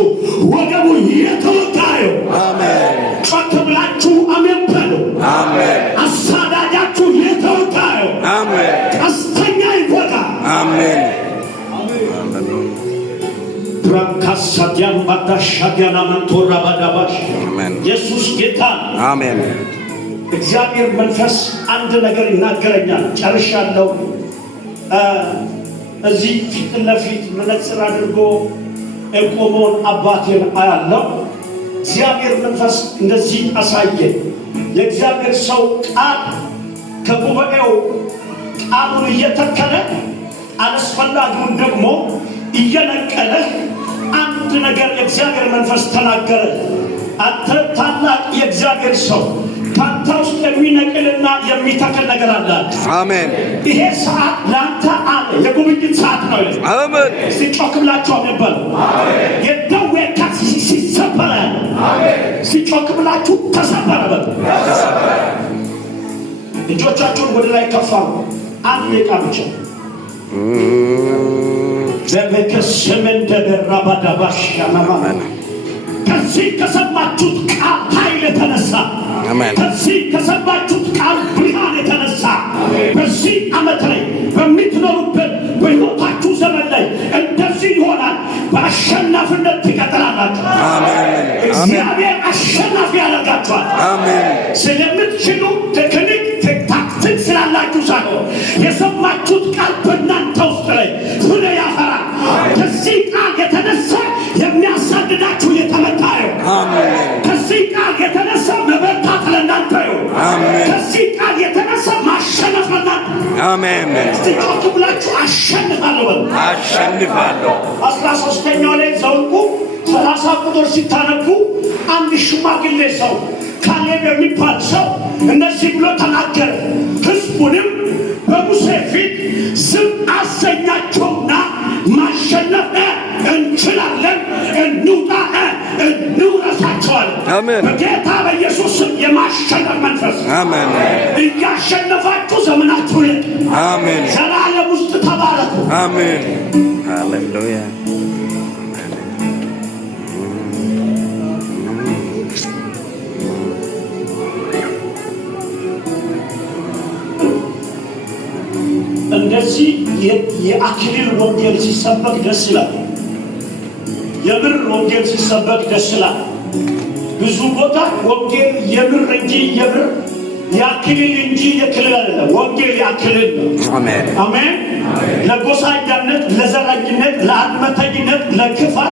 ያላችሁ ወገቡ የተወጋዩ አሜን ጮክብላችሁ አሜን በሉ አሜን አሳዳጃችሁ የተወጋዩ አሜን ቀስተኛ ይወጋ አሜን ብራካሳዲያን ባዳሻዲያና መንቶራ ባዳባሽ አሜን ኢየሱስ ጌታ አሜን እግዚአብሔር መንፈስ አንድ ነገር ይናገረኛል ጨርሻለሁ እዚህ ፊት ለፊት መነጽር አድርጎ እቆሞን አባቴን አያለው እግዚአብሔር መንፈስ እንደዚህ አሳየ የእግዚአብሔር ሰው ቃል ከጉባኤው ቃሉን እየተከለ አላስፈላጊውን ደግሞ እየነቀለ አንድ ነገር የእግዚአብሔር መንፈስ ተናገረ አንተ ታላቅ የእግዚአብሔር ሰው ካንተ ውስጥ የሚነቅልና የሚተክል ነገር አለ አሜን ይሄ ሰዓት ላንተ አለ የጉብኝት ሰዓት ነው አሜን ሲጮክብላችሁ አሜን አሜን የደዌ ካስ ሲሰበረ አሜን ሲጮክብላችሁ ተሰበረ እጆቻችሁን ወደ ላይ ከፍ አድርጉ አንድ የቃብቻ ዘበከሰመን ደራባዳባሽ ያማማና ከዚህ ከሰማችሁት ቃል ኃይል የተነሳ አሜን ከዚህ ከሰማችሁት ቃል ብርሃን የተነሳ በዚህ ዓመት ላይ በሚትኖሩበት በሕይወታችሁ ዘመን ላይ እንደዚህ ይሆናል በአሸናፊነት ትቀጥላላችሁ አሜን እግዚአብሔር አሸናፊ ያደርጋችኋል አሜን ስለምትችሉ ቴክኒክ ታክቲክ ስላላችሁ ሳይሆን የሰማችሁት ቃል በእናንተ ውስጥ ላይ ፍሬ ያፈራል ከዚህ ቃል የተነሳ የሚያሳድዳችሁ የተመታ ነው አሜን ከዚህ ቃል የተነሳ መበርታት ለእናንተ ነው አሜን ከዚህ ቃል የተነሳ ማሸነፍ ለእናንተ አሜን ጮክ ብላችሁ አሸንፋለሁ አሸንፋለሁ 13ኛው ላይ ዘውልቁ 30 ቁጥር ሲታነቡ አንድ ሽማግሌ ሰው ካሌብ የሚባል ሰው እነዚህ ብሎ ተናገረ ሕዝቡንም በሙሴ ፊት ዝም አሰኛቸውና ማሸነፍ እንችላለን እንውጣ እንውረሳቸዋለን አሜን በጌታ በኢየሱስ ስም የማሸነፍ መንፈስ አሜን እያሸነፋችሁ ዘመናችሁ አሜን ዘላለም ውስጥ ተባረኩ አሜን ሃሌሉያ እንደዚህ የአክሊል ወንጌል ሲሰበክ ደስ ይላል የምር ወንጌል ሲሰበክ ደስ ይላል ብዙ ቦታ ወንጌል የምር እንጂ የምር የአክሊል እንጂ የክልል አይደለም ወንጌል የአክሊል አሜን አሜን ለጎሳኛነት ለዘረኝነት ለአድመተኝነት ለክፋት